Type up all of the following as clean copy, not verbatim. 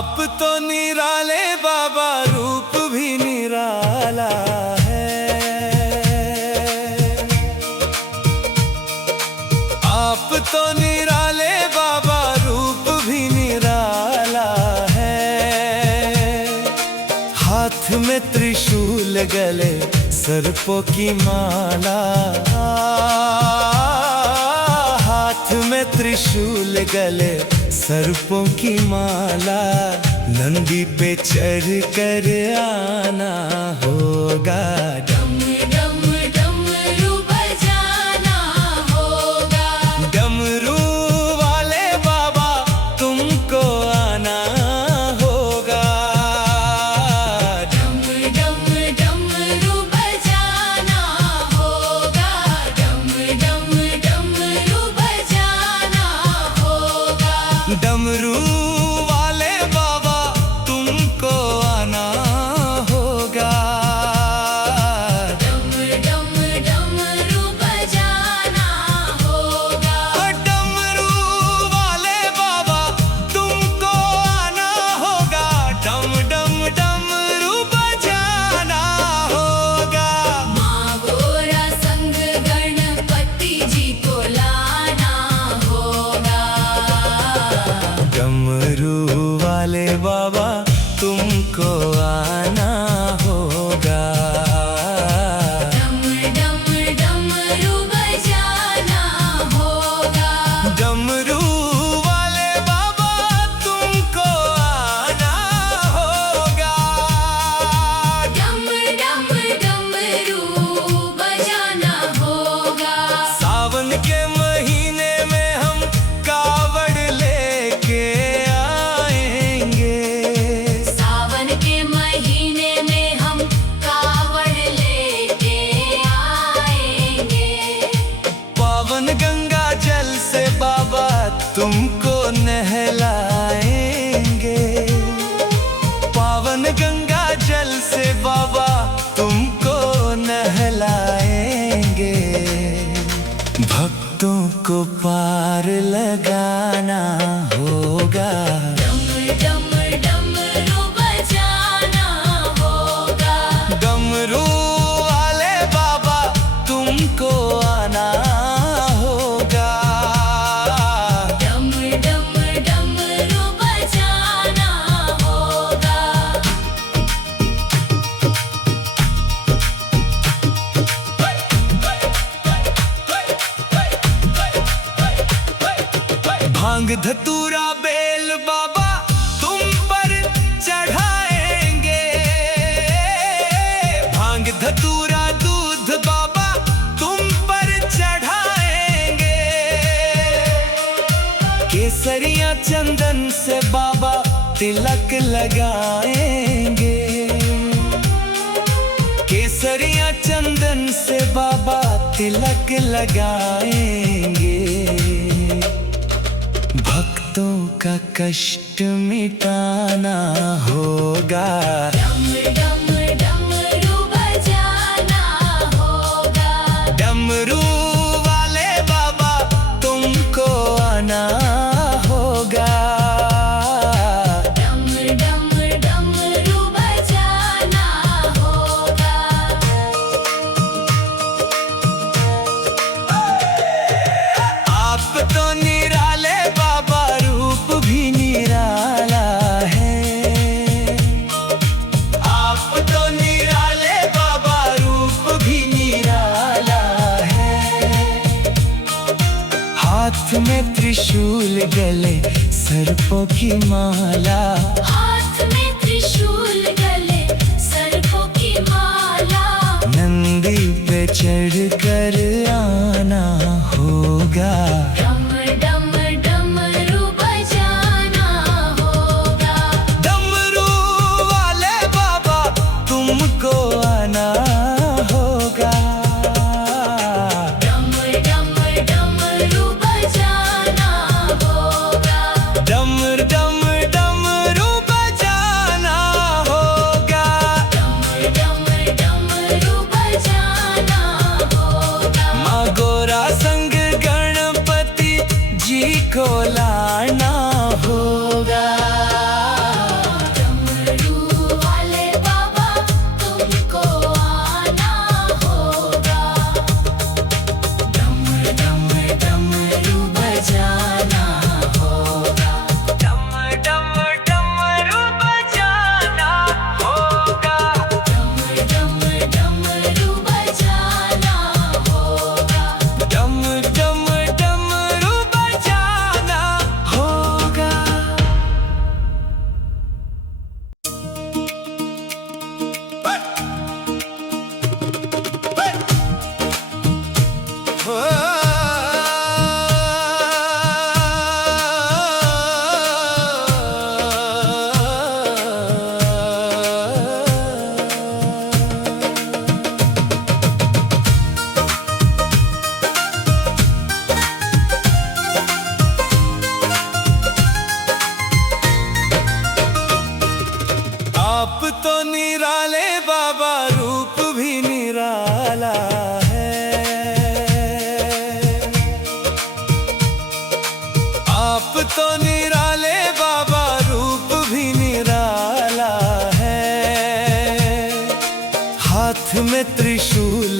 आप तो निराले बाबा, रूप भी निराला है। आप तो निराले बाबा, रूप भी निराला है। हाथ में त्रिशूल, गले सर्पों की माला। हाथ में त्रिशूल, गले सर्पों की माला। नंदी पे चढ़ कर आना होगा। डम डम डमरू बजाना होगा। डमरू वाले बाबा, तुमको आना होगा। डम डम डमरू बजाना होगा। डम डम डमरू बजाना होगा। डमरू वाले बाबा, तुमको आना होगा। डम डम डमरू बजाना होगा। डमरू वाले बाबा, तुमको आना होगा। डम डम डमरू बजाना होगा। माँ गोरा संग गणपति जी को लाना होगा। डमरू वाले बाबा, तुमको आना होगा। डम डम डमरू बजाना होगा। डमरू वाले बाबा, तुमको आना होगा। डम डम डमरू बजाना होगा। सावन के महीने में हम कावड़ लेके आएंगे। सावन के महीने में हम कावड़ लेके आएंगे। पावन गंगा जल से बाबा, तुमको नहलाएंगे। पावन गंगा जल से बाबा, तुमको नहलाएंगे। भक्तों को पार लगाना होगा। डम डम डमरू बजाना होगा। डमरू वाले बाबा, तुमको आना होगा। डम डम डमरू बजाना होगा। भांग धतूरा बेल बाबा, तुम पर चढ़ाएंगे। भांग धतूरा दूध बाबा, तुम पर चढ़ाएंगे। केसरिया चंदन से बाबा, तिलक लगाएंगे। केसरिया चंदन से बाबा, तिलक लगाएंगे। भक्तों का कष्ट मिटाना होगा। डम डम डमरू बजाना होगा। डमरू वाले बाबा, तुमको आना होगा। डम डम डमरू बजाना होगा। आप तो निराले बाबा, रूप भी निराला है। आप तो निराले बाबा, रूप भी निराला है। हाथ में त्रिशूल, गले सर्पों की माला। हाथ में त्रिशूल, गले सर्पों की माला। नंदी पे चढ़ कर आना होगा। डम डम डमरू बजाना होगा। डमरू वाले बाबा, तुमको आना होगा। डम डम डमरू बजाना होगा। डम डम डमरू बजाना होगा। डम डम डमरू बजाना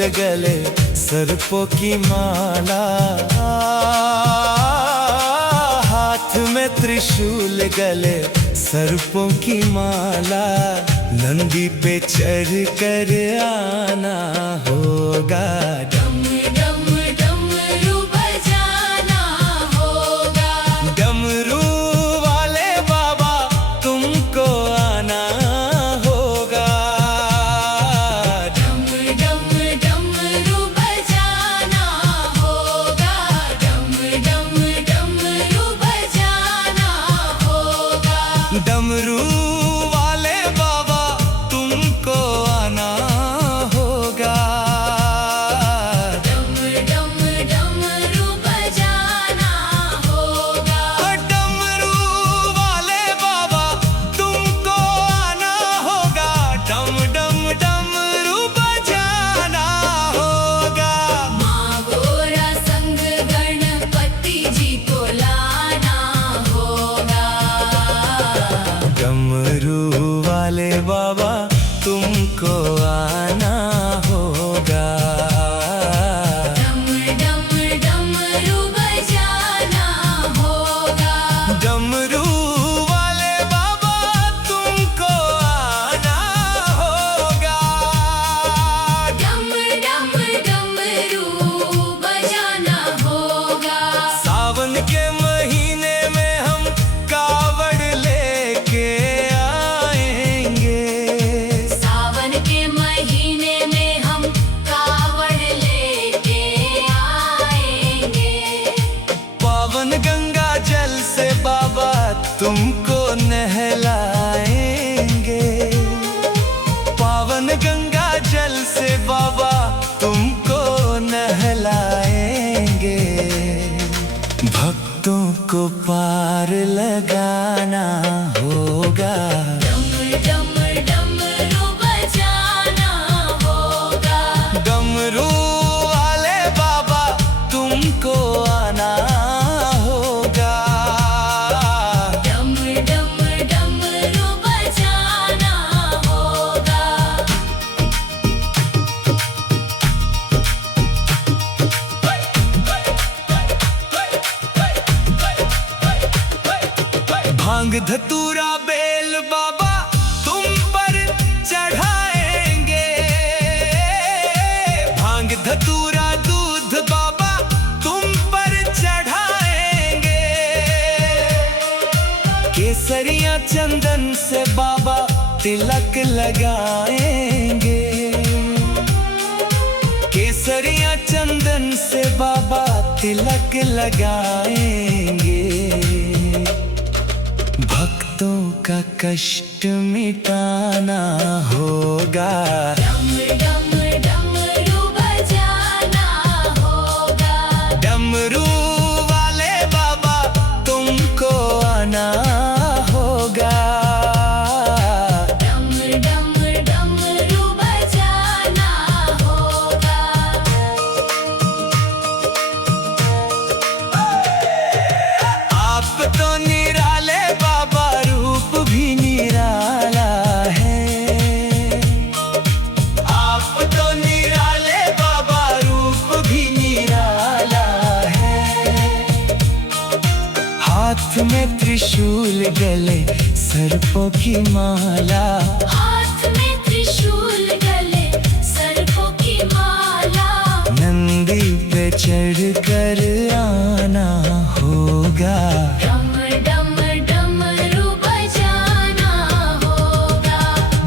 त्रिशूल गले सर्पों की माला, हाथ में त्रिशूल गले सर्पों की माला, नंदी पे चढ़ कर आना होगा। डम डम डमरू बजाना होगा। डमरू वाले बाबा तुमको आना होगा। डम डम डमरू बजाना होगा। डम डम डमरू बजाना होगा। डमरू वाले बाबा तुमको आना होगा। डम डम डमरू बजाना होगा। डमरू वाले बाबा तुमको आना होगा। डम डम डमरू बजाना होगा। माँ गोरा संग गणपति जी को लाना होगा। डमरू वाले बाबा तुमको आना होगा। डम डम डमरू बजाना होगा। डमरू वाले बाबा तुमको आना होगा। डम डम डमरू बजाना होगा। सावन के महीने में हम कावड़ लेके आएंगे। सावन के महीने में हम कावड़ लेके आएंगे। पावन गंगा जल से बाबा तुमको नहलाएंगे। पावन गंगा जल से बाबा तुमको नहलाएंगे। भक्तों को पार लगाना होगा। डम डम डमरू बजाना होगा। डमरू वाले बाबा तुमको आना होगा। डम डम डमरू बजाना होगा। भांग धतूरा बेल बाबा तुम पर चढ़ाएंगे। भांग धतूरा दूध बाबा तुम पर चढ़ाएंगे। केसरिया चंदन से बाबा तिलक लगाएंगे। केसरिया चंदन से बाबा तिलक लगाएंगे। भक्तों का कष्ट मिटाना होगा। डम डम डमरू बजाना होगा। डमरू वाले बाबा तुमको आना होगा। डम डम डमरू बजाना होगा। आप तो निराले बाबा रूप भी निराला है। आप तो निराले बाबा रूप भी निराला है। हाथ में त्रिशूल गले सर्पों की माला, हाथ में त्रिशूल गले सर्पों की माला, नंदी पे चढ़ कर आना होगा। डम डम डमरू बजाना होगा।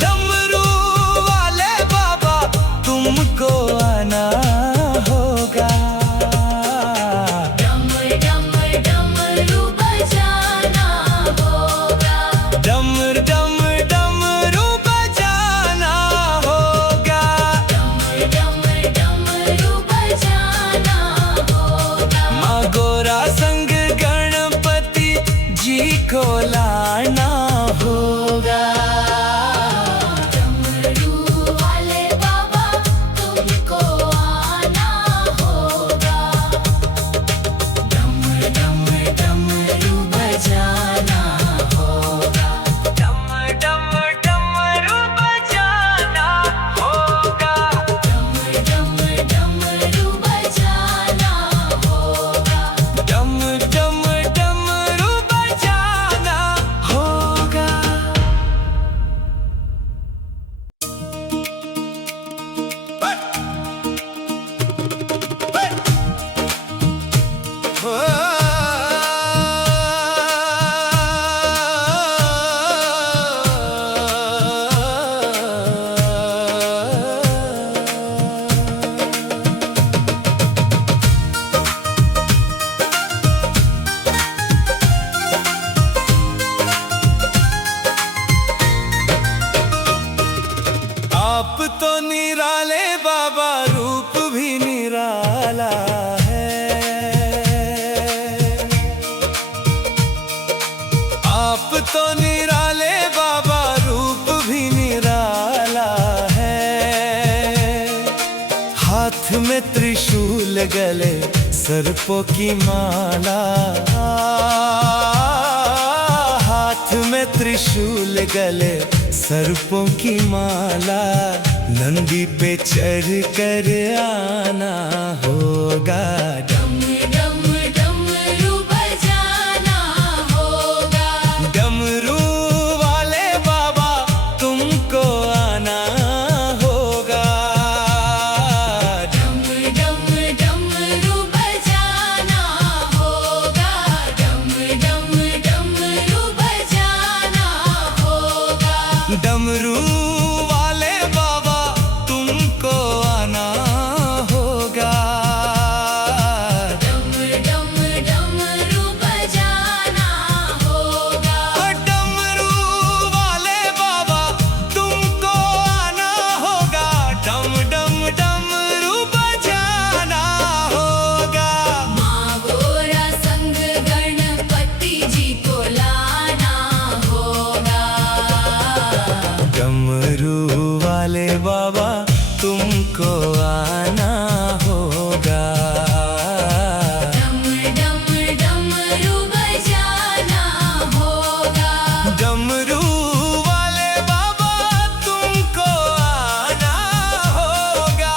डमरू वाले बाबा तुमको आना होगा। डम डम डमरू बजाना होगा। डम डम डमरू बजाना होगा। डम डम डमरू बजाना होगा। माँ गोरा संग गणपति गले सर्पों की माला, हाथ में त्रिशूल गले सर्पों की माला, नंदी पे चढ़ कर आना होगा। डम डम डमरू बजाना होगा। डमरू वाले बाबा तुमको आना होगा। डम डम डमरू बजाना होगा। डम डम डमरू बजाना होगा। डमरू वाले बाबा तुमको आना होगा। डम डम डमरू बजाना होगा। डमरू वाले बाबा तुमको आना होगा। डम डम डमरू बजाना होगा। माँ गोरा संग गणपति जी को लाना होगा। डमरू वाले बाबा तुमको आना होगा। डम डम डमरू बजाना होगा। डमरू वाले बाबा तुमको आना होगा।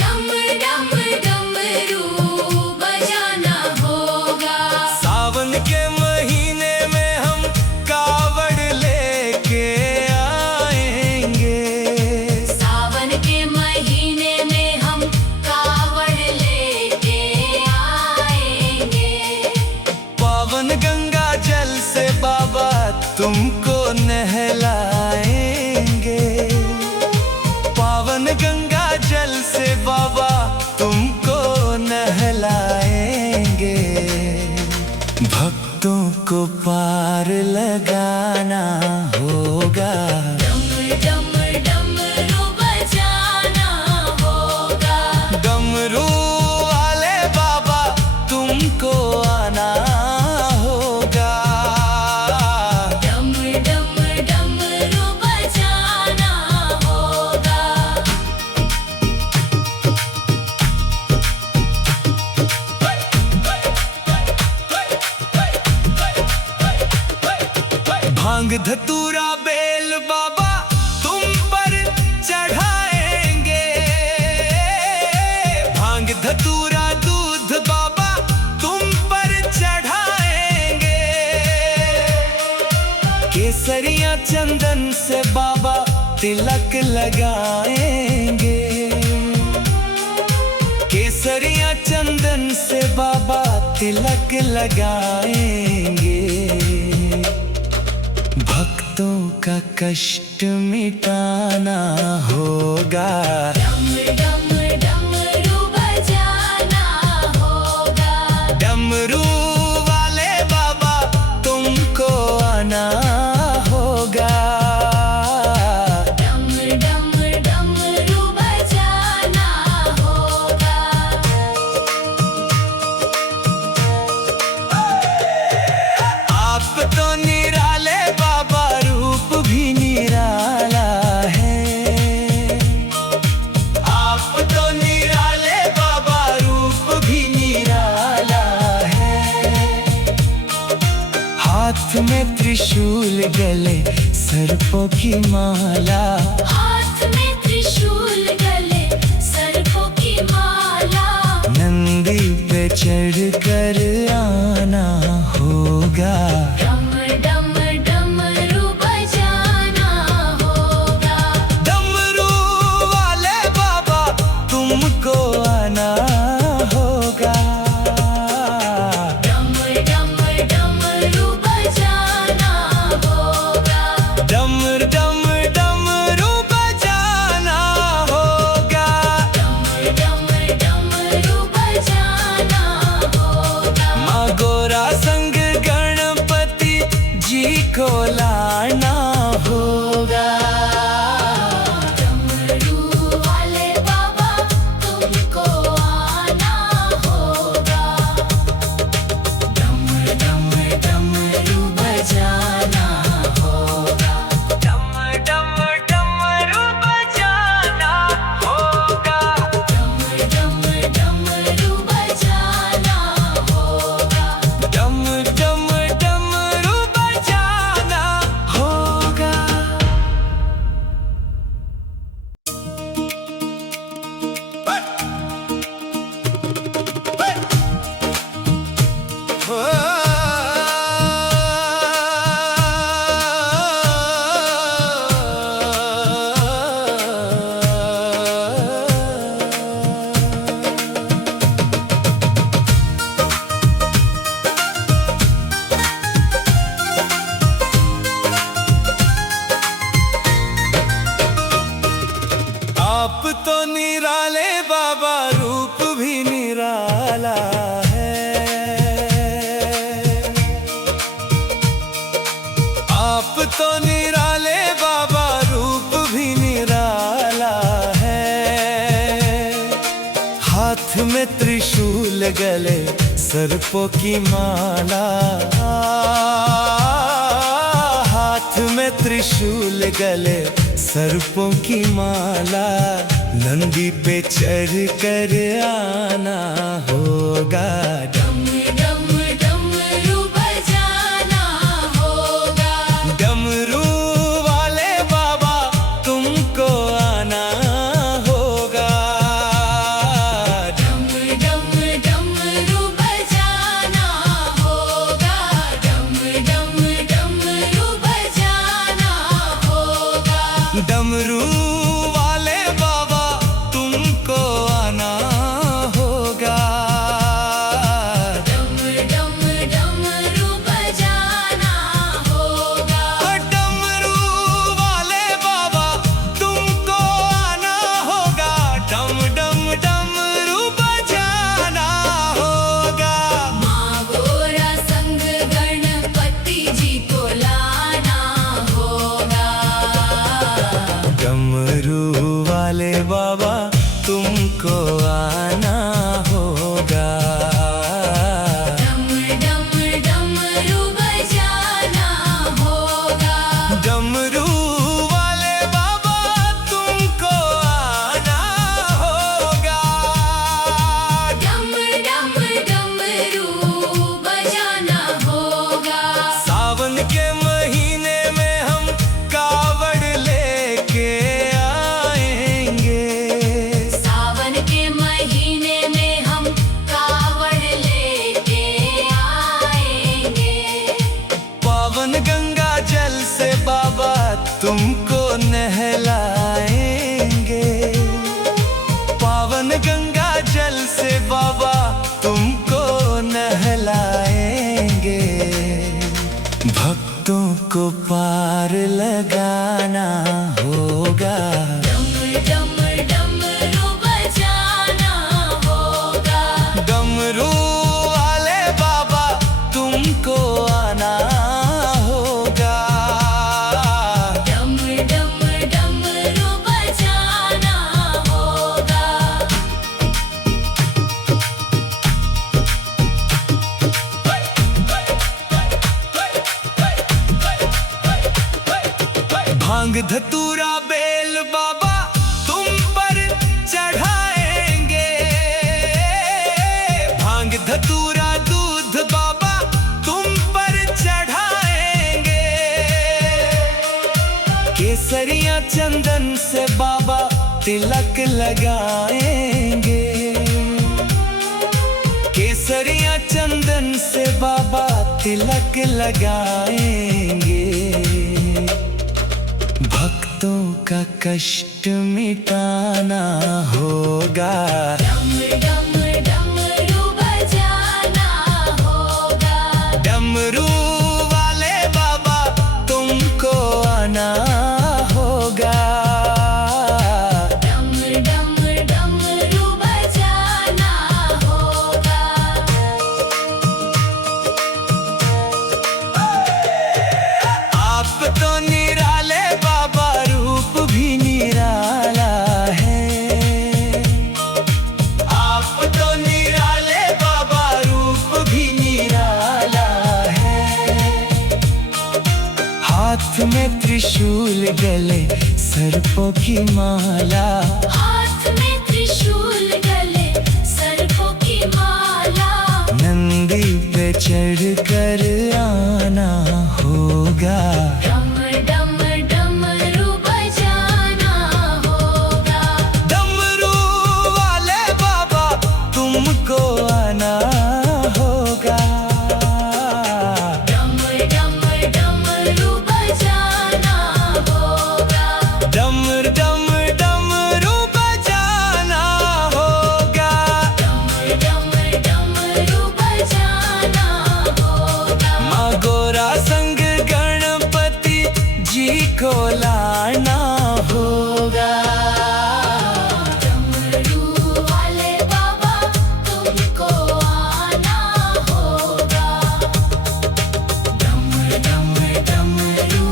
डम डम डमरू बजाना होगा। सावन के महीने में हम कावड़ लेके आएंगे। सावन के महीने में हम कावड़ लेके आएंगे। पावन गंगा जल से बाबा तुमको नहलाएंगे। पावन गंगा जल से बाबा तुमको नहलाएंगे। भक्तों को पार लगाना होगा। डम डम डमरू बजाना होगा। डमरू वाले बाबा तुमको आना होगा। डम डम डमरू बजाना होगा। भांग धतूरा बेल बाबा तुम पर चढ़ाएंगे। भांग धतूरा दूध बाबा तुम पर चढ़ाएंगे। केसरिया चंदन से बाबा तिलक लगाएंगे। केसरिया चंदन से बाबा तिलक लगाएंगे। भक्तों का कष्ट मिटाना होगा। डम डम डमरू बजाना होगा। डमरू वाले बाबा तुमको आना होगा। डम डम डमरू बजाना होगा। आप तो निराले बाबा रूप भी निराला है। आप तो निराले बाबा रूप भी निराला है। हाथ में त्रिशूल गले सर्पों की माला, हाथ में त्रिशूल गले सर्पों की माला, नंदी पे चढ़ कर आना होगा। डम डम डमरू बजाना होगा। डमरू वाले बाबा तुमको आना होगा। डम डम डमरू बजाना होगा। डम डम डमरू बजाना होगा। डम डम डमरू बजाना होगा। माँ गोरा संग गणपति जी को लाना होगा। डमरू वाले बाबा तुमको आना होगा। डम डम डमरू बजाना होगा। डम डम डमरू बजाना होगा। डम डम आप तो निराले बाबा, रूप भी निराला है। हाथ में त्रिशूल, गले सर्पों की माला। हाथ में त्रिशूल, गले सर्पों की माला। नंदी पे चढ़ कर आना होगा। डम डम डमरू बजाना होगा। डमरू वाले बाबा तुमको आना होगा। डम डम डमरू बजाना होगा। डम डम डमरू बजाना होगा। डमरू वाले बाबा तुमको आना होगा। डम डम डमरू बजाना होगा। डमरू वाले बाबा तुमको आना होगा। डम डम डमरू बजाना होगा। माँ गोरा संग गणपति जी को लाना होगा। डमरू वाले बाबा तुमको आना होगा। डम डम डमरू बजाना होगा। डमरू वाले बाबा तुमको आना होगा। डम डम डमरू बजाना होगा। सावन के महीने में हम कावड़ लेके आएंगे। सावन के महीने में हम कावड़ लेके आएंगे। पावन गंगा जल से बाबा तुमको नहलाएंगे। पावन गंगा जल से बाबा तुमको नहलाएंगे। भक्तों को पार लगाना होगा। डम डम डमरू बजाना होगा। डमरू वाले बाबा तुमको आना होगा। डम डम डमरू बजाना होगा। भांग धतूरा बेल बाबा तुम पर चढ़ाएंगे। भांग धतूरा दूध बाबा तुम पर चढ़ाएंगे। केसरिया चंदन से बाबा तिलक लगाएंगे। केसरिया चंदन से बाबा तिलक लगाएंगे। भक्तों का कष्ट मिटाना होगा। डम डम डमरू बजाना होगा। डमरू वाले बाबा तुमको आना होगा। डम डम डमरू बजाना होगा। आप तो निराले बाबा, रूप भी निराला है। आप तो निराले बाबा, रूप भी निराला है। हाथ में त्रिशूल, गले सर्पों की माला। हाथ में त्रिशूल, गले सर्पों की माला। नंदी पे चढ़ कर आना होगा। डम डम डमरू बजाना होगा। डमरू वाले बाबा तुमको आना होगा। डम डम डमरू बजाना होगा। डम डम डमरू बजाना होगा। डम डम डमरू बजाना होगा। माँ गोरा संग गणपति जी को लाना होगा। डमरू वाले बाबा तुमको आना होगा। डम डम डमरू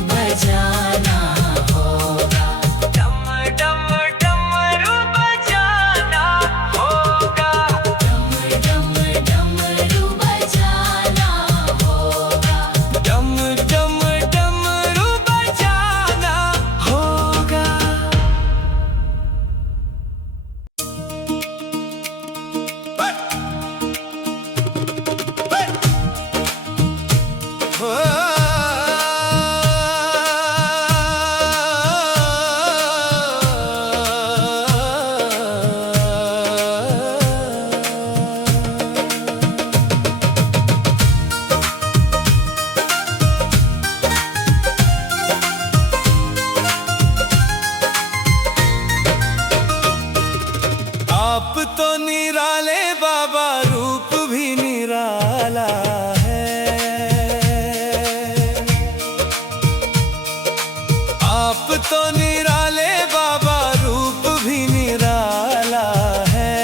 तो निराले बाबा, रूप भी निराला है।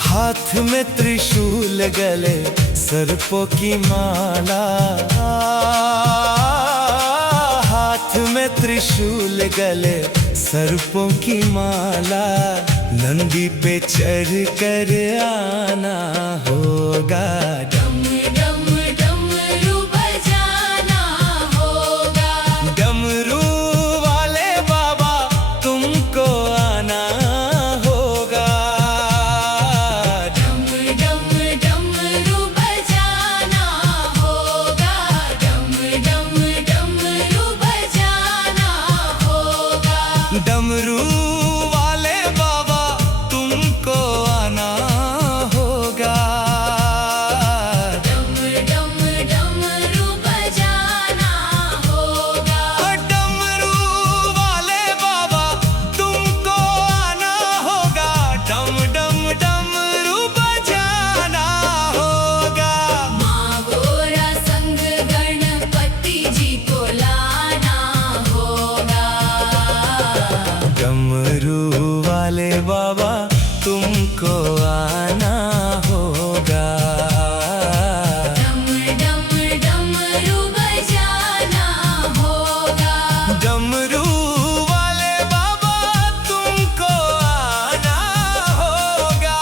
हाथ में त्रिशूल, गले सर्पों की माला। हाथ में त्रिशूल, गले सर्पों की माला। नंदी पे चढ़ कर आना होगा। डम डम डमरू बजाना होगा। डमरू वाले बाबा, तुमको आना होगा। डम डम डमरू बजाना होगा। डम डम डमरू बजाना होगा। डमरू वाले बाबा, तुमको आना होगा। डम डम डमरू बजाना होगा। डमरू वाले बाबा, तुमको आना होगा। डम डम डमरू बजाना होगा। माँ गोरा संग गणपति जी को लाना होगा। डमरू वाले बाबा, तुमको आना होगा। डम डम डमरू बजाना होगा। डमरू वाले बाबा, तुमको आना होगा।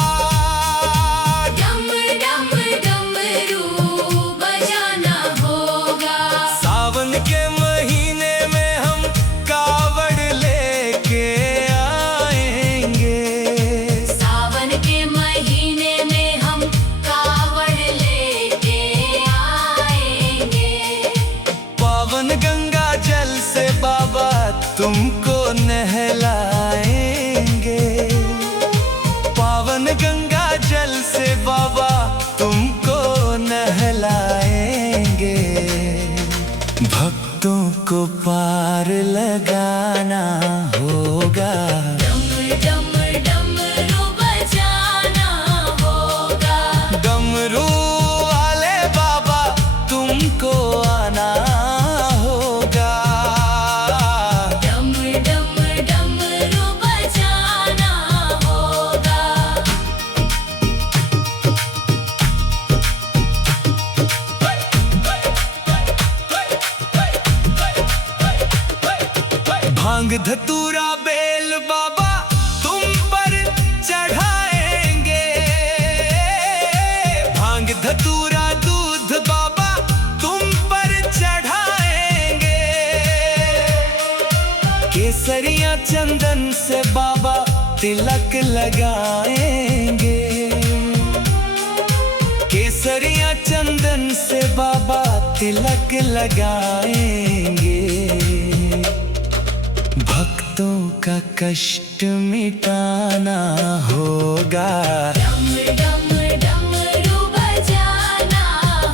डम डम डमरू बजाना होगा। सावन के महीने में हम कावड़ लेके आएंगे। सावन के महीने में हम कावड़ लेके आएंगे। पावन गंगा जल से बाबा, तुमको नहलाएंगे। पावन गंगा जल से बाबा, तुमको नहलाएंगे। भक्तों को पार लगाना होगा। डम डम डमरू बजाना होगा। डमरू वाले बाबा, तुमको आना होगा। डम डम डमरू बजाना होगा। भांग धतूरा बेल बाबा, तुम पर चढ़ाएंगे। भांग धतूरा दूध बाबा, तुम पर चढ़ाएंगे। केसरिया चंदन से बाबा, तिलक लगाएंगे। केसरिया चंदन से बाबा, तिलक लगाएंगे। भक्तों का कष्ट मिटाना होगा। डम डम डमरू बजाना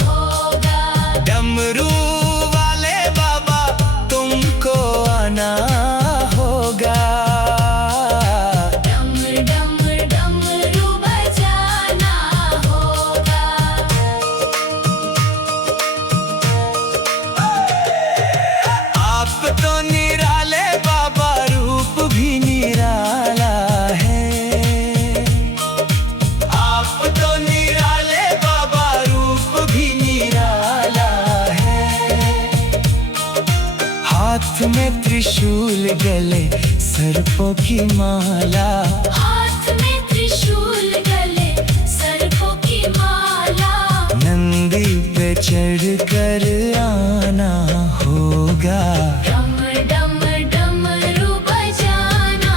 होगा। डमरू वाले बाबा, तुमको आना होगा। डम डम डमरू बजाना होगा। आप तो निराले बाबा, रूप भी निराला है। आप तो निराले बाबा, रूप भी निराला है। हाथ में त्रिशूल, गले सर्पों की माला। हाथ में त्रिशूल, गले सर्पों की माला। नंदी पे चढ़ कर आना होगा। डम डम डमरू बजाना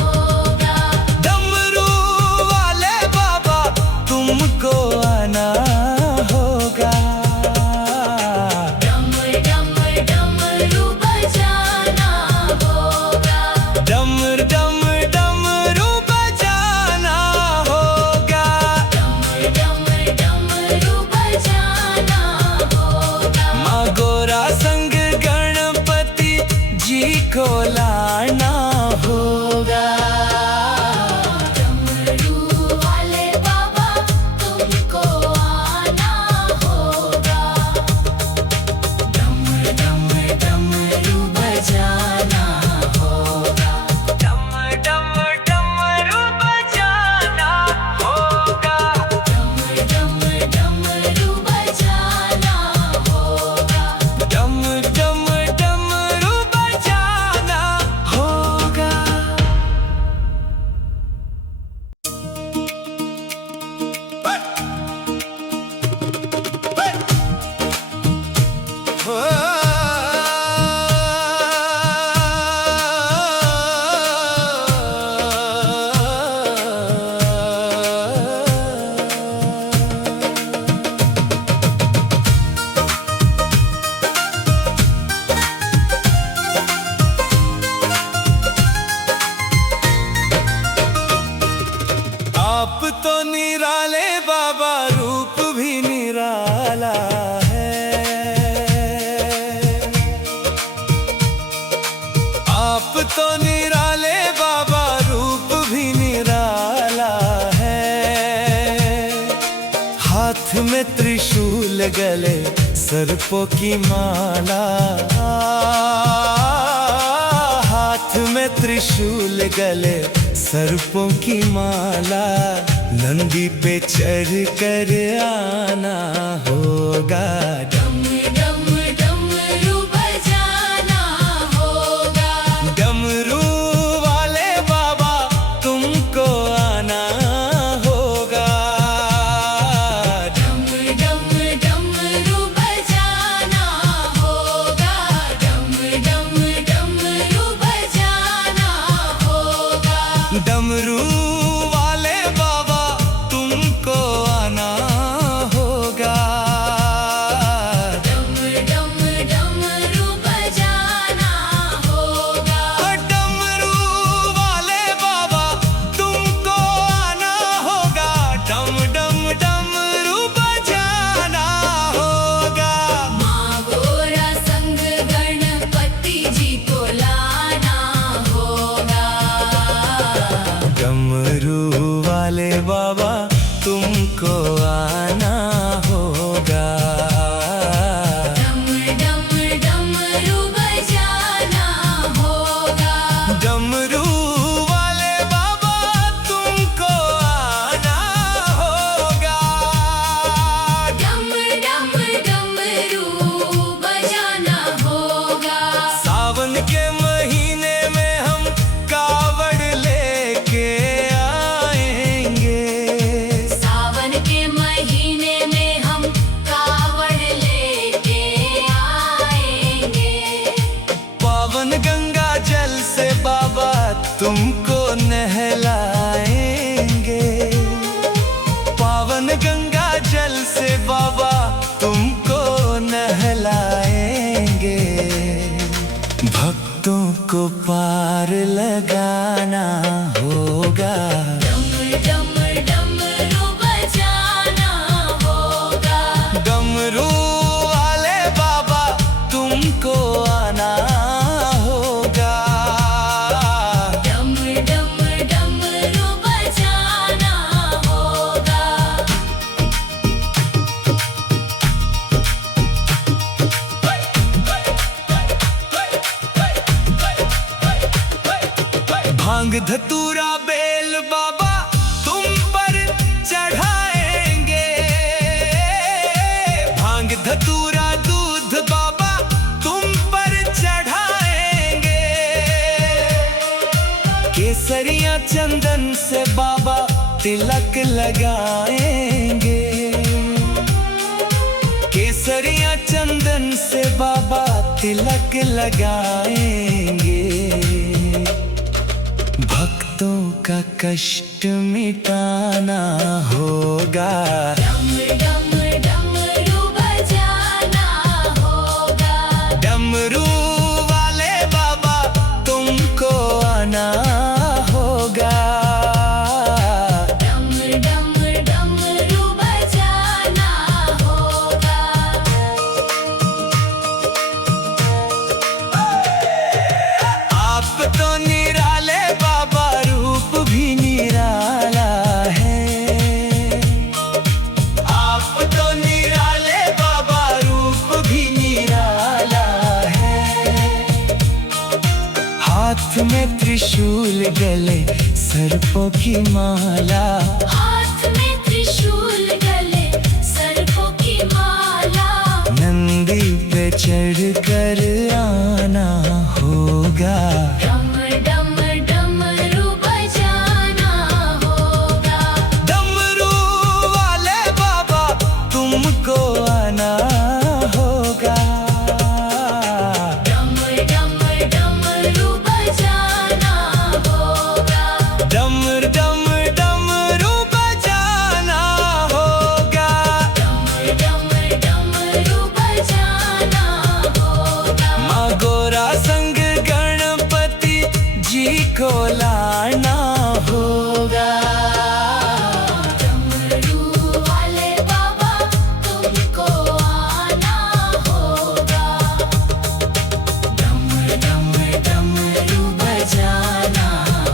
होगा। डमरू वाले बाबा, तुमको आना होगा। डम डम डमरू बजाना होगा। डम डम डमरू बजाना होगा। डम डम डमरू बजाना होगा। माँ गोरा संग गणपति जी को लाना होगा। डमरू वाले बाबा, तुमको आना होगा। डम डम डमरू हो। आप तो निराले बाबा, रूप भी निराला है। आप तो निराले बाबा, रूप भी निराला है। हाथ में त्रिशूल, गले सर्पों की माला। हाथ में त्रिशूल, गले सर्पों की माला। नंदी पे चढ़ कर आना होगा। डम डम डमरू बजाना होगा। डमरू वाले बाबा, तुमको आना होगा। डम डम डमरू बजाना होगा। डम डम डमरू बजाना होगा। डमरू वाले बाबा, तुमको आना होगा। डम डम डमरू बजाना होगा। डमरू वाले बाबा, तुमको आना होगा। डम डम डमरू बजाना होगा। माँ गोरा संग गणपति जी को लाना होगा। डमरू वाले बाबा, तुमको आना होगा। डम डम डमरू बजाना होगा। डमरू वाले बाबा, तुमको आना होगा। डम डम डमरू बजाना होगा। सावन के महीने में हम कावड़ लेके आएंगे। सावन के महीने में हम कावड़ लेके आएंगे। पावन गंगा जल से बाबा, तुमको नहलाएंगे। पावन गंगा जल से बाबा, तुमको नहलाएंगे। भक्तों को पार लगाना होगा। डम डम डमरू बजाना होगा। डमरू वाले बाबा, तुमको आना होगा। डम डम डमरू बजाना होगा। भांग धतूरा बेल बाबा, तुम पर चढ़ाएंगे। भांग धतूरा दूध बाबा, तुम पर चढ़ाएंगे। केसरिया चंदन से बाबा, तिलक लगाएंगे। केसरिया चंदन से बाबा, तिलक लगाएंगे। भक्तों का कष्ट मिटाना होगा। डम डम डमरू बजाना होगा। डमरू वाले बाबा, तुमको आना होगा। डम डम डमरू बजाना होगा। आप तो निराले बाबा, रूप भी निराला है। आप तो निराले बाबा, रूप भी निराला है। हाथ में त्रिशूल, गले सर्पों की माला। हाथ में त्रिशूल, गले सर्पों की माला। नंदी पे चढ़ कर आना होगा। डम डम डमरू बजाना होगा। डमरू वाले बाबा, तुमको आना होगा। तुमको लाना होगा। डमरू वाले बाबा तुमको आना होगा। डमरू बजाना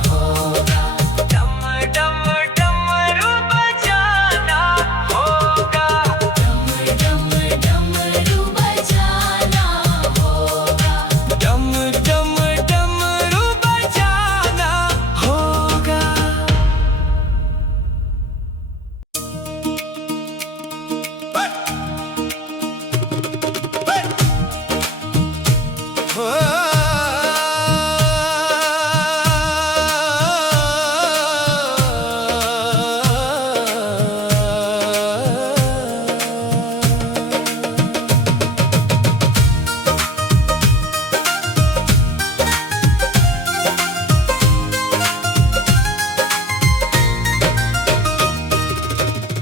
होगा। डमरू बजाना होगा। डमरू बजाना होगा। डमरू बजाना होगा।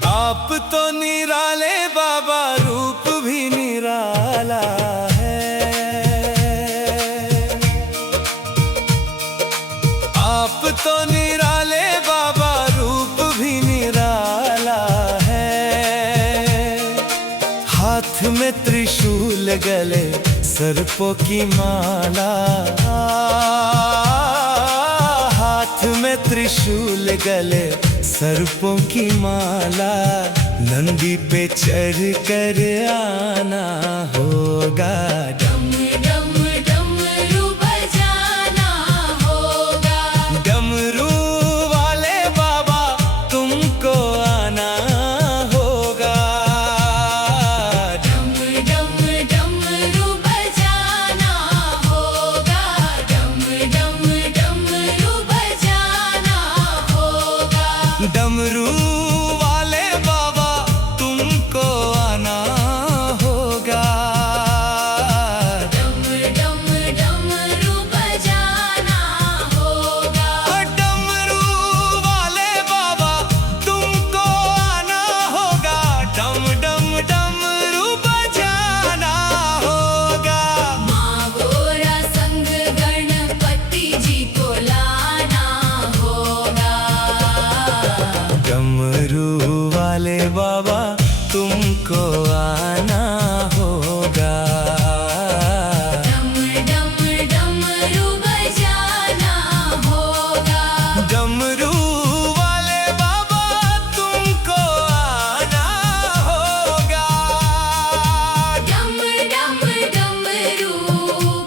आप तो निराले बाबा, रूप भी निराला है। आप तो निराले बाबा, रूप भी निराला है। हाथ में त्रिशूल, गले सर्पों की माला। हाथ में त्रिशूल, गले सर्पों की माला। नंदी पे चढ़ कर आना होगा। डमरू बजाना होगा। डमरू वाले बाबा तुमको आना होगा। डमरू बजाना होगा। डमरू बजाना होगा। डमरू वाले बाबा तुमको आना होगा। डमरू बजाना होगा। डमरू वाले बाबा तुमको आना होगा। डमरू बजाना होगा। माँ गोरा संग गणपति जी को लाना होगा। डमरू वाले बाबा तुमको आना होगा। डमरू बजाना होगा। डमरू वाले बाबा तुमको आना होगा। डमरू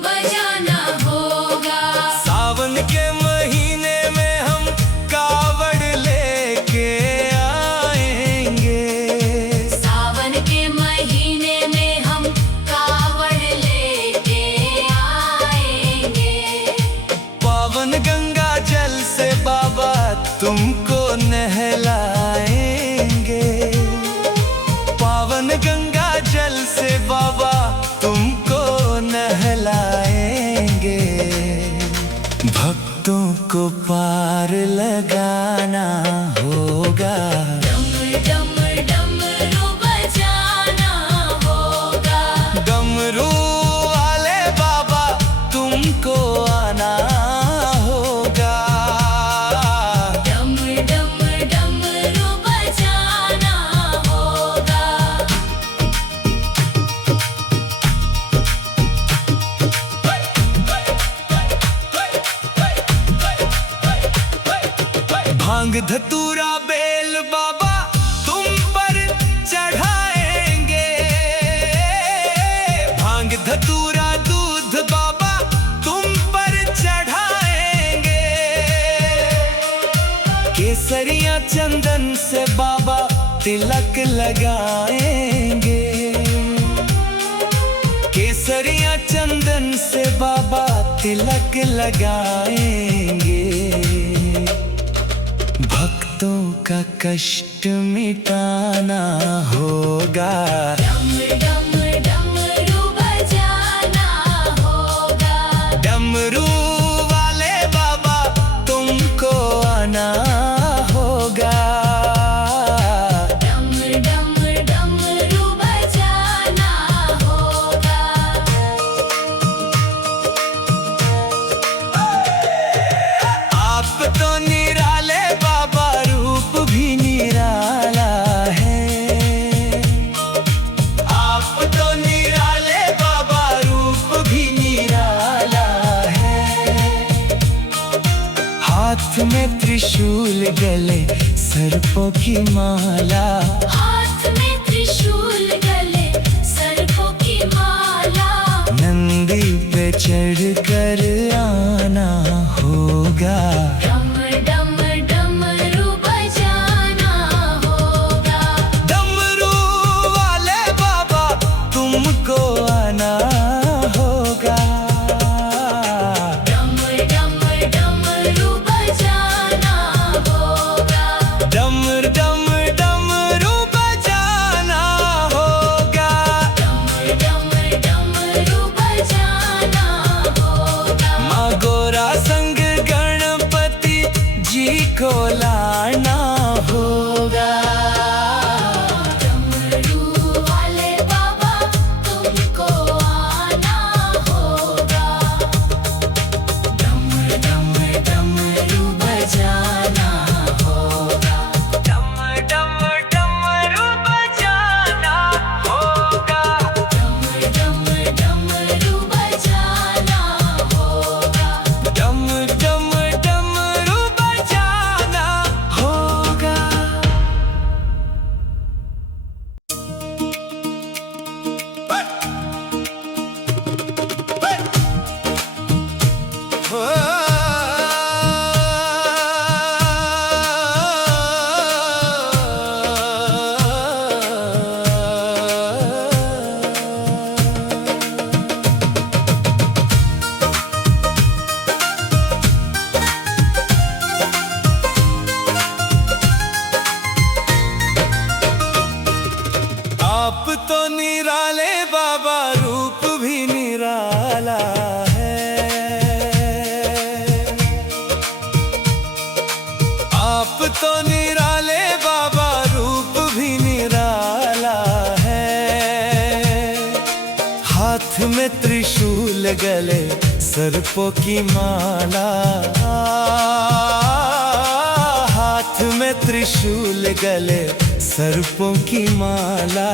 बजाना होगा। सावन के महीने में हम कावड़ लेके आएंगे। सावन के महीने में हम कावड़ लेके आएंगे। पावन गंगा जल से बाबा तुमको नहलाएंगे। पावन गंगा जल से बाबा तुमको नहलाएंगे। भक्तों को पार लगाना होगा। डमरू बजाना होगा। डमरू वाले बाबा तुमको आना होगा। डमरू बजाना होगा। भांग धतूरा बेल बाबा तुम पर चढ़ाएंगे। भांग धतूरा दूध बाबा तुम पर चढ़ाएंगे। केसरिया चंदन से बाबा तिलक लगाएंगे। केसरिया चंदन से बाबा तिलक लगाएंगे। भक्तों का कष्ट मिटाना होगा। डमरू बजाना होगा। डमरू वाले बाबा तुमको आना होगा। डमरू बजाना होगा। हाथ में त्रिशूल गले सर्पों की माला, हाथ में त्रिशूल गले सर्पों की माला। नंदी पे चढ़ कर आना होगा, डम डम डमरू बजाना होगा। डमरू वाले बाबा तुमको आना होगा। डम डम डमरू बजाना होगा। डम डम डमरू बजाना होगा। डम डम डमरू बजाना होगा। माँ गोरा संग गणपति जी को लाना होगा। डमरू वाले बाबा तुमको आना होगा। डम डम डमरू बजाना होगा। डम डम डमरू बजाना होगा। डम डम डमरू बजाना होगा। डम डम डमरू बजाना होगा। आप तो निराले बाबा, रूप भी निराला है। आप तो निराले बाबा, रूप भी निराला है। हाथ में त्रिशूल गले सर्पों की माला, हाथ में त्रिशूल गले सर्पों की माला।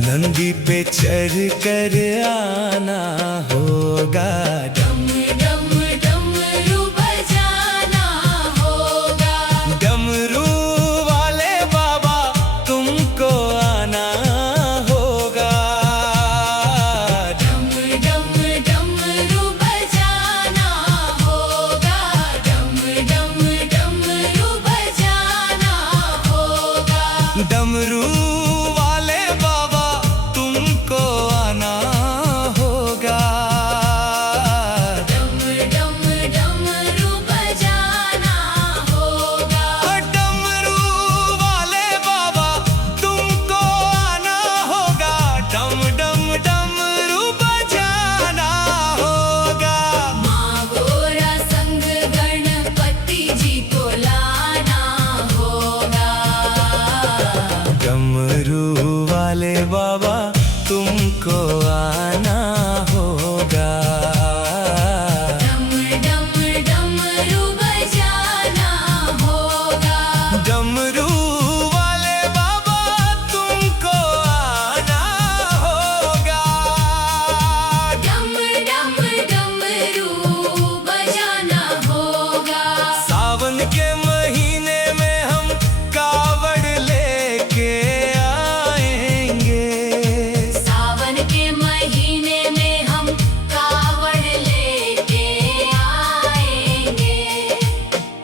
नंदी पे चढ़ कर आना होगा। डम डम डमरू बजाना होगा। डमरू वाले बाबा तुमको आना होगा। डम डम डमरू बजाना होगा। डम डम डमरू बजाना होगा। डमरू वाले बाबा तुमको आना होगा। डम डम डमरू बजाना होगा। डमरू वाले बाबा तुमको आना होगा। डम डम डमरू बजाना होगा। माँ गोरा संग गणपति जी को लाना होगा। डमरू वाले बाबा तुमको आना होगा। डम डम डमरू बजाना होगा। डमरू वाले बाबा तुमको आना होगा। डम डम डमरू बजाना होगा। सावन के महीने में हम कावड़ लेके आएंगे। सावन के महीने में हम कावड़ लेके आएंगे।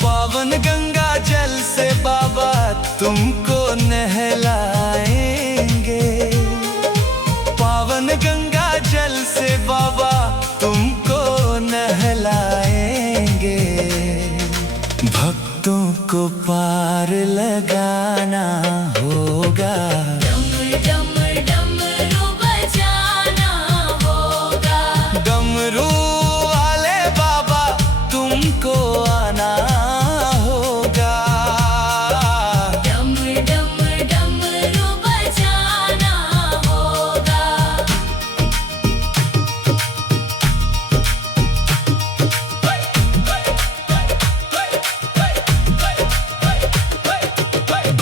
पावन गंगा जल से बाबा तुमको नहलाएंगे। पावन गंगा जल से बाबा तुमको नहलाएंगे। भक्तों को पार लगाना होगा। डम डम डमरू बजाना होगा। डमरू वाले बाबा तुमको आना होगा। डम डम डमरू बजाना होगा।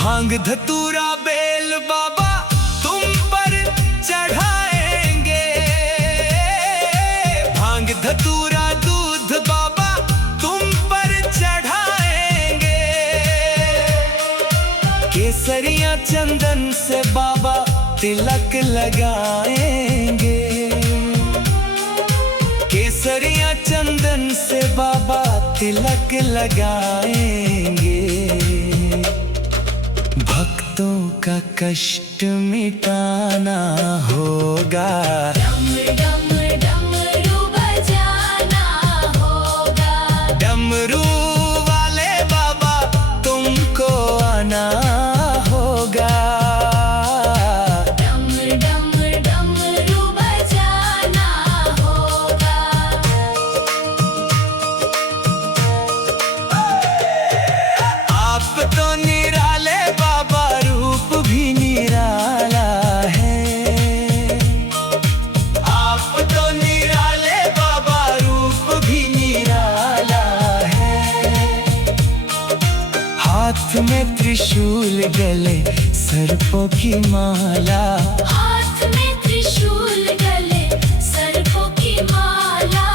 भांग धतूरा बेल बाबा तुम पर चढ़ाएंगे। भांग धतूरा दूध बाबा तुम पर चढ़ाएंगे। केसरिया चंदन से बाबा तिलक लगाएंगे। केसरिया चंदन से बाबा तिलक लगाएंगे। भक्तों का कष्ट मिटाना होगा। डम डम डमरू बजाना होगा। डमरू वाले बाबा तुमको आना होगा। डम डम डमरू बजाना होगा। आप तो निराले बाबा, रूप भी निराला है। आप तो निराले बाबा, रूप भी निराला है। हाथ में त्रिशूल, गले सर्पों की माला। हाथ में त्रिशूल, गले सर्पों की माला।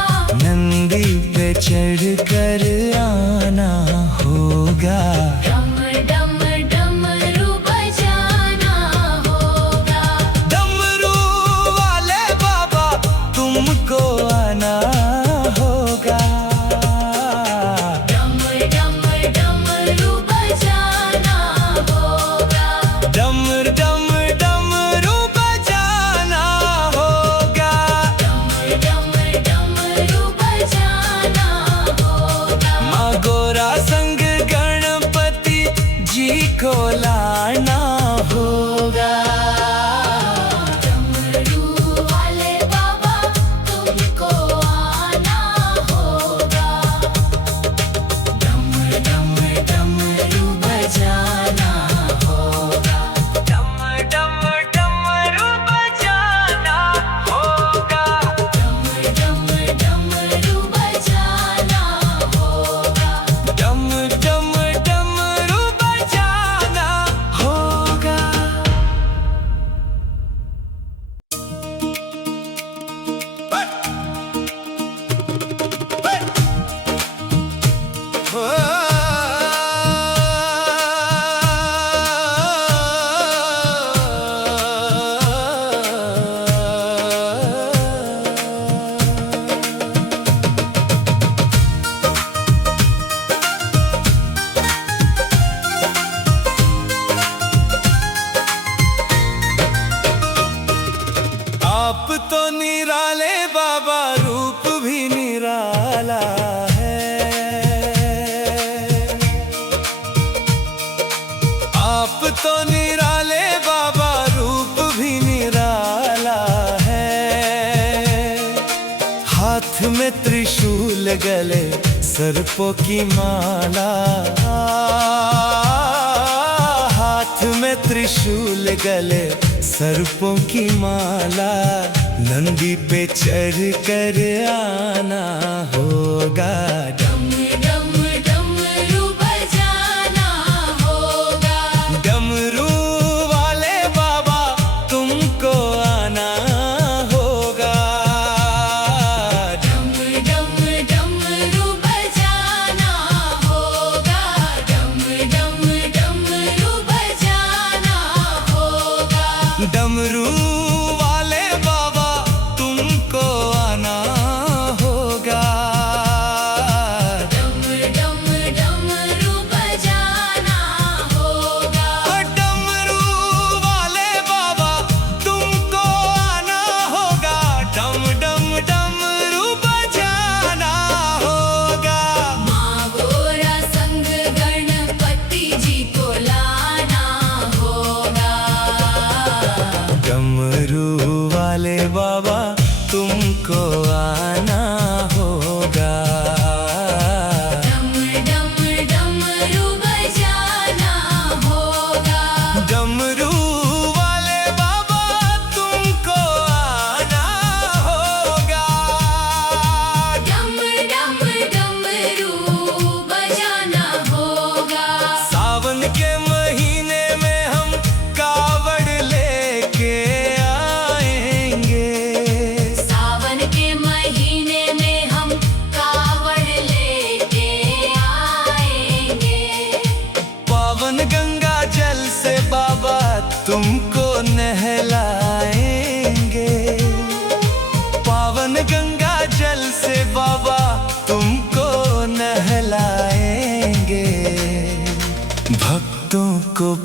नंदी पे चढ़ कर आना होगा। डम डम डमरू बजाना होगा। डमरू वाले बाबा तुमको आना होगा। डम डम डमरू बजाना होगा। डम डम डमरू बजाना होगा। डम डम डमरू बजाना होगा। माँ गोरा संग गणपति जी को लाना होगा। डमरू वाले बाबा तुमको आना होगा। डम डम डमरू बजाना होगा। डम डम डमरू बजाना होगा। डम डम डमरू बजाना होगा। डम डम डमरू बजाना होगा। आप तो निराले बाबा, रूप भी निराला है। आप तो निराले बाबा, रूप भी निराला है। हाथ में त्रिशूल, गले सर्पों की माला। हाथ में त्रिशूल, गले सर्पों की माला। नंदी पे चढ़ कर आना होगा। डम डम डमरू बजाना होगा। डमरू वाले बाबा तुमको आना होगा। डम डम डमरू बजाना होगा। डम डम डमरू बजाना होगा। डमरू वाले बाबा तुमको आना होगा। डम डम डमरू बजाना होगा। डमरू वाले बाबा तुमको आना होगा। डम डम डमरू बजाना होगा। माँ गोरा संग गणपति जी को लाना होगा। डमरू वाले बाबा तुमको आना होगा। डम डम डमरू बजाना होगा। डमरू वाले बाबा तुमको आना होगा। डम डम डमरू बजाना होगा। सावन के महीने में हम कावड़ लेके आएंगे। सावन के महीने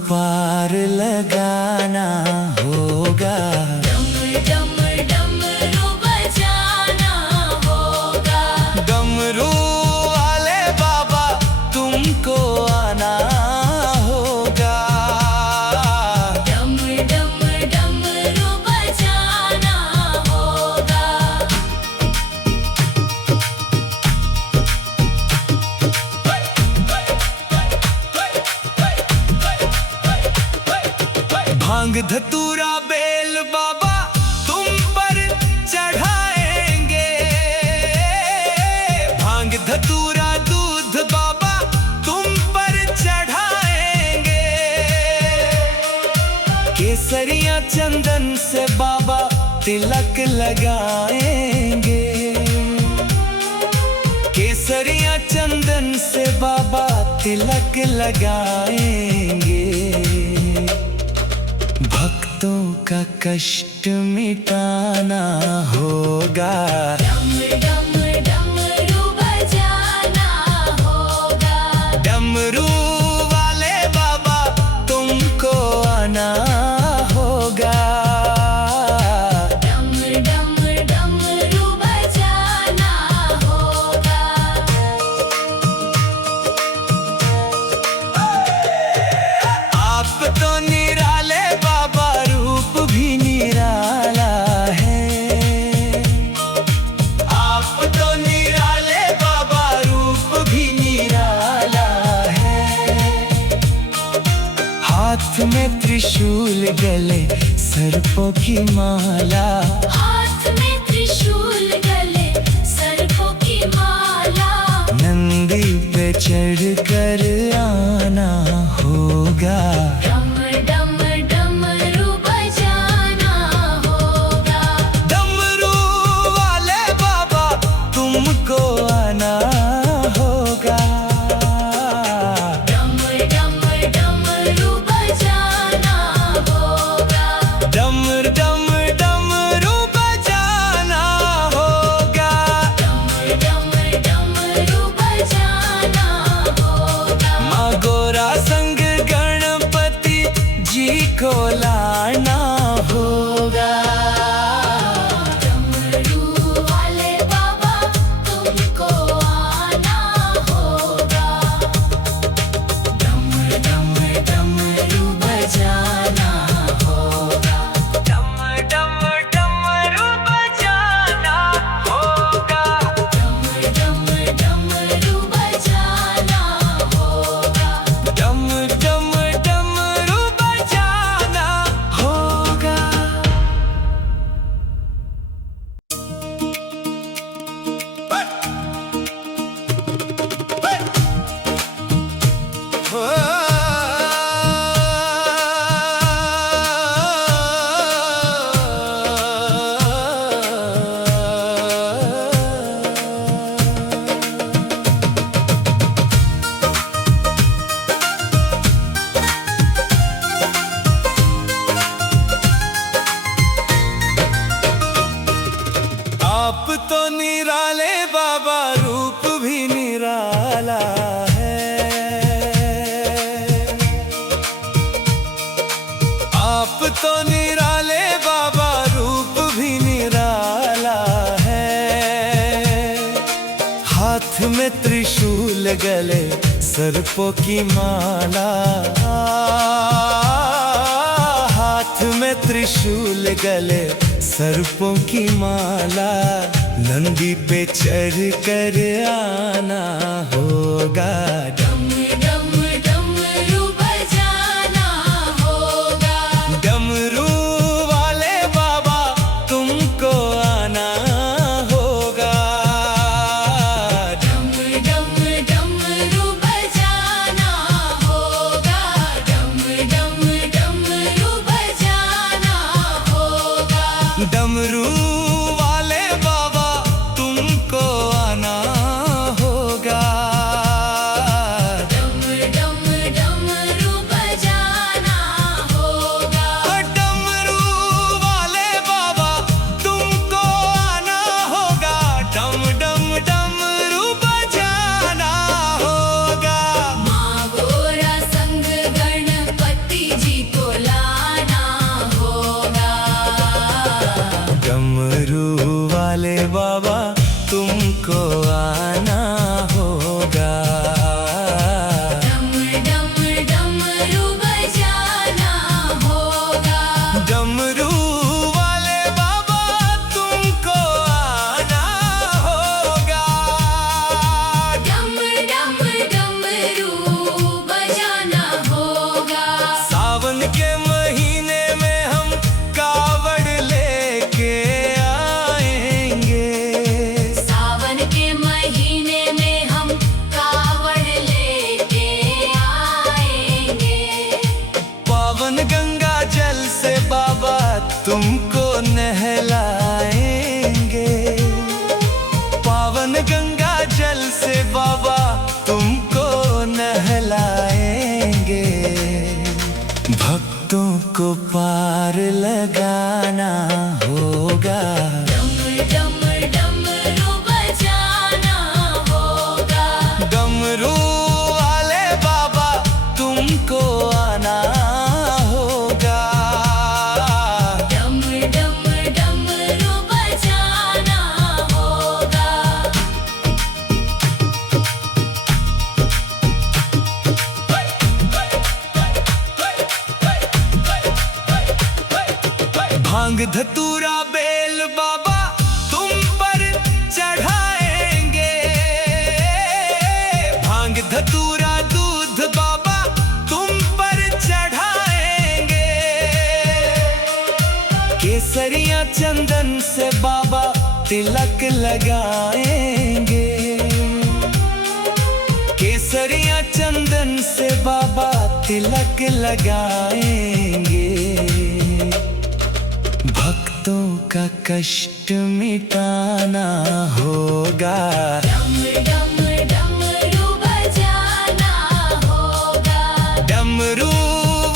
पार लगाना होगा। डम डम डमरू बजाना होगा। डमरू वाले बाबा तुमको आना होगा। डम डम डमरू बजाना होगा। भांग धतूरा बेल बाबा तुम पर चढ़ाएंगे। भांग धतूरा दूध बाबा तुम पर चढ़ाएंगे। केसरिया चंदन से बाबा तिलक लगाएंगे। केसरिया चंदन से बाबा तिलक लगाएंगे। भक्तों का कष्ट मिटाना होगा। डम डम डमरू बजाना होगा। डमरू वाले बाबा तुमको आना होगा। डम डम डमरू बजाना होगा। आप तो निराले बाबा रूप भी निराला है। आप तो निराले बाबा रूप भी निराला है। हाथ में त्रिशूल गले सर्पों की माला। हाथ में त्रिशूल गले सर्पों की माला। नंदी पे चढ़ कर आना होगा। डम डम डमरू बजाना होगा। डमरू वाले बाबा तुमको आना होगा। डम डम डमरू बजाना होगा। डम डम डमरू बजाना होगा। डम डम डमरू बजाना होगा। माँ गोरा संग गणपति जी को लाना होगा। डमरू वाले बाबा तुमको आना होगा। डम डम डमरू बजाना होगा। डम डम डमरू बजाना होगा। डम डम डमरू बजाना होगा। डम डम डमरू बजाना होगा। आप तो निराले बाबा रूप भी निराला है। आप तो निराले बाबा रूप भी निराला है। हाथ में त्रिशूल गले सर्पों की माला। हाथ में त्रिशूल गले सर्पों की माला। नंदी पे चढ़ कर आना होगा। डम डम डमरू बजाना होगा। डमरू वाले बाबा तुमको आना होगा। डम डम डमरू बजाना होगा। डम डम डमरू बजाना होगा। डमरू वाले बाबा तुमको आना होगा। तुमको आना होगा। डम डम डमरू बजाना होगा। डमरू वाले बाबा तुमको आना होगा। डम डम डमरू बजाना होगा। सावन के महीने में हम कावड़ लेके आएंगे। सावन के महीने में हम कावड़ लेके आएंगे। पावन गंगा जल से बाबा तुमको नहलाएंगे। पावन गंगा जल से बाबा तुमको नहलाएंगे। भक्तों को पार लगाना होगा। डम डम डमरू बजाना होगा। डमरू वाले बाबा तुमको आना होगा। डम डम डमरू बजाना होगा। भांग धतूरा बेल बाबा तुम पर चढ़ाएंगे। भांग धतूरा दूध बाबा तुम पर चढ़ाएंगे। केसरिया चंदन से बाबा तिलक लगाएंगे। केसरिया चंदन से बाबा तिलक लगाएंगे। भक्तों का कष्ट मिटाना होगा। डम डम डमरू बजाना होगा। डमरू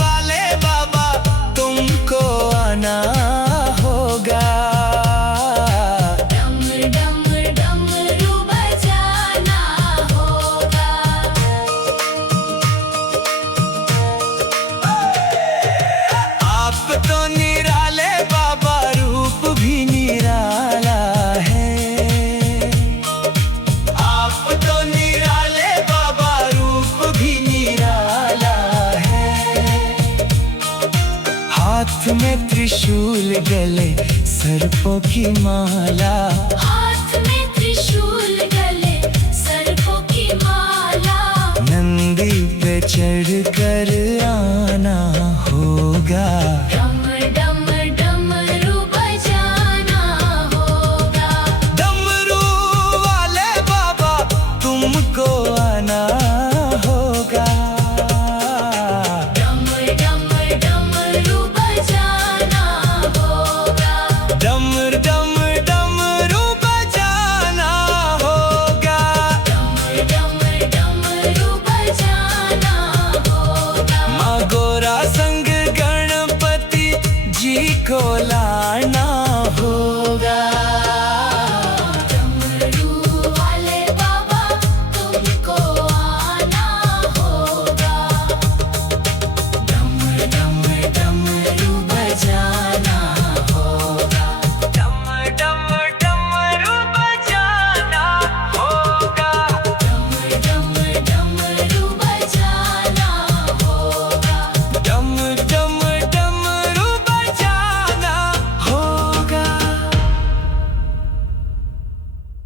वाले बाबा तुमको आना होगा। डम डम डमरू बजाना होगा। आप तो निराले बाबा रूप भी निराला है। आप तो निराले बाबा रूप भी निराला है। हाथ में त्रिशूल गले सर्पों की माला।